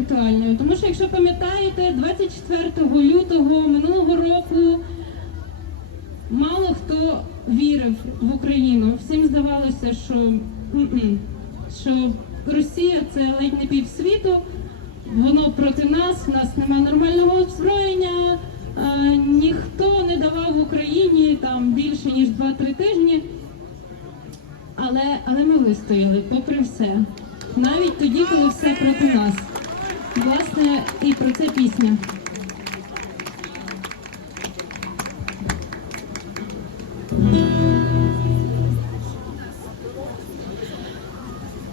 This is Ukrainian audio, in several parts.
актуальною. Тому що, якщо пам'ятаєте, 24 лютого минулого року мало хто вірив в Україну. Всім здавалося, що, що Росія це ледь не півсвіту, воно проти нас, в нас немає нормального озброєння, ніхто не давав Україні там більше ніж 2-3 тижні. Але, але ми вистояли, попри все. Навіть тоді, коли все проти нас. Власне, і про це пісня.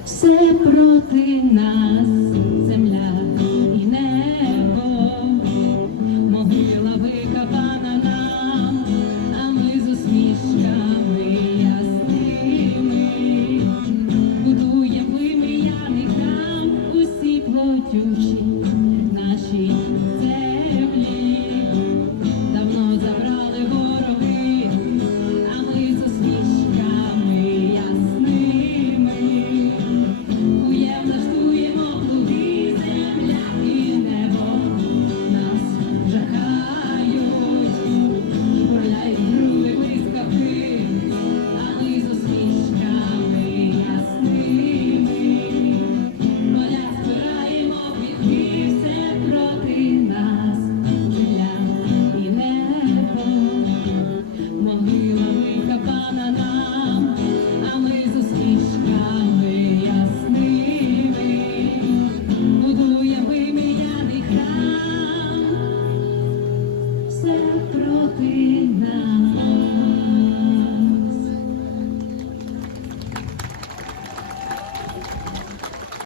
Все проти.